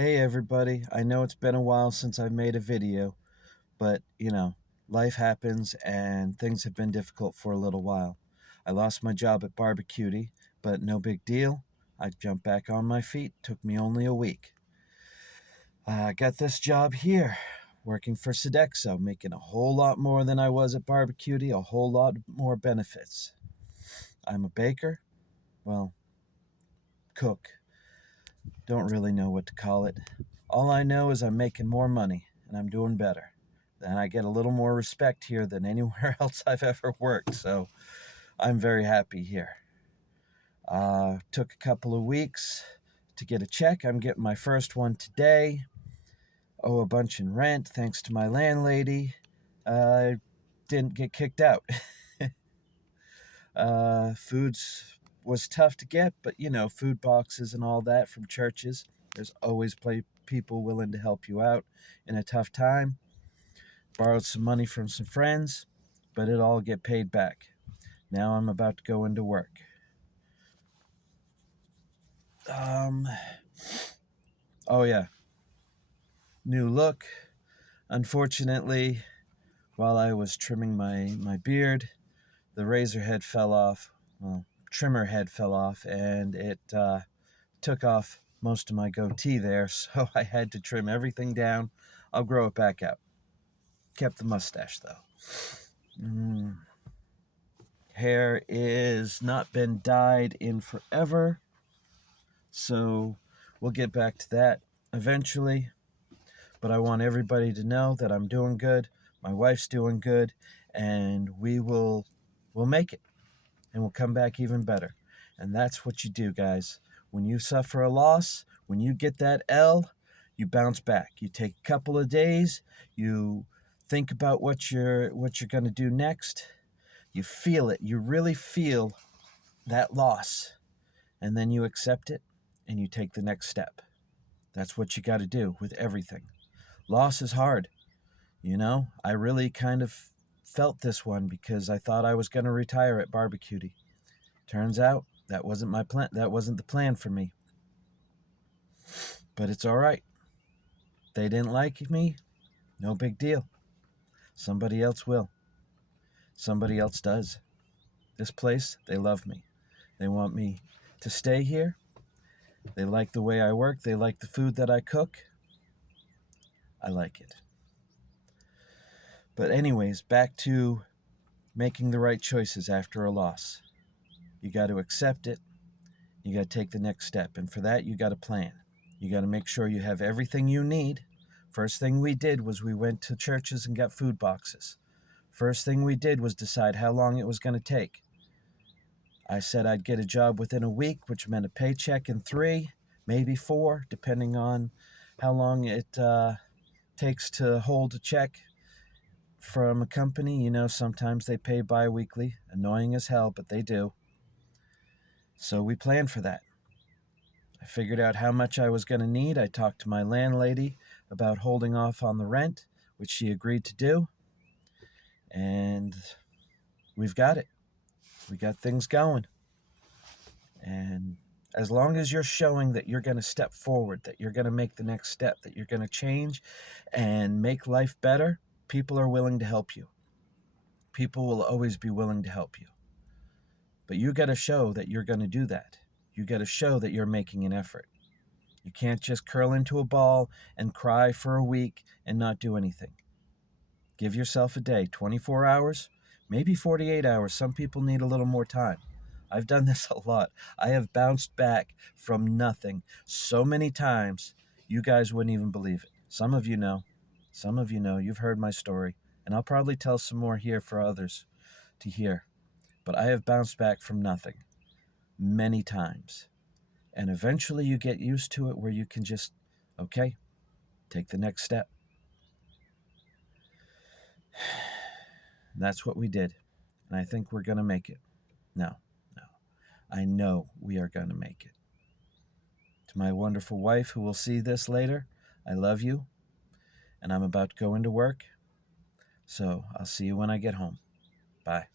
Hey everybody, I know it's been a while since I've made a video, but life happens and things have been difficult for a little while. I lost my job at Barbecuity, but no big deal. I jumped back on my feet, took me only a week. I got this job here, working for Sodexo, making a whole lot more than I was at Barbecuity, a whole lot more benefits. I'm a baker, well, cook. Don't really know what to call it. All I know is I'm making more money and I'm doing better. And I get a little more respect here than anywhere else I've ever worked, so I'm very happy here. Took a couple of weeks to get a check. I'm getting my first one today. Owe a bunch in rent thanks to my landlady. I didn't get kicked out. Foods was tough to get, but food boxes and all that from churches. There's always people willing to help you out in a tough time. Borrowed some money from some friends, but it all get paid back. Now I'm about to go into work. Oh yeah, new look. Unfortunately, while I was trimming my beard, the razor head fell off. Well, trimmer head fell off, and it took off most of my goatee there, so I had to trim everything down. I'll grow it back out. Kept the mustache though. Hair is not been dyed in forever, so we'll get back to that eventually. But I want everybody to know that I'm doing good, my wife's doing good, and we'll make it, and we'll come back even better. And that's what you do, guys. When you suffer a loss, when you get that L, you bounce back. You take a couple of days, you think about what you're going to do next. You feel it. You really feel that loss. And then you accept it and you take the next step. That's what you got to do with everything. Loss is hard. I really kind of felt this one because I thought I was going to retire at Barbecuity. Turns out that wasn't my plan. That wasn't the plan for me. But it's all right. They didn't like me. No big deal. Somebody else will. Somebody else does. This place, they love me. They want me to stay here. They like the way I work. They like the food that I cook. I like it. But anyways, back to making the right choices after a loss. You got to accept it. You got to take the next step. And for that, you got to plan. You got to make sure you have everything you need. First thing we did was we went to churches and got food boxes. First thing we did was decide how long it was going to take. I said I'd get a job within a week, which meant a paycheck in 3, maybe 4, depending on how long it takes to hold a check from a company. Sometimes they pay bi-weekly. Annoying as hell, but they do. So we planned for that. I figured out how much I was going to need. I talked to my landlady about holding off on the rent, which she agreed to do. And we've got it. We got things going. And as long as you're showing that you're going to step forward, that you're going to make the next step, that you're going to change and make life better, people are willing to help you. People will always be willing to help you. But you got to show that you're going to do that. You got to show that you're making an effort. You can't just curl into a ball and cry for a week and not do anything. Give yourself a day, 24 hours, maybe 48 hours. Some people need a little more time. I've done this a lot. I have bounced back from nothing so many times, you guys wouldn't even believe it. Some of you know. Some of you know. You've heard my story. And I'll probably tell some more here for others to hear. But I have bounced back from nothing many times. And eventually you get used to it where you can just, okay, take the next step. That's what we did. And I think we're going to make it. No. I know we are going to make it. To my wonderful wife who will see this later, I love you. And I'm about to go into work. So I'll see you when I get home. Bye.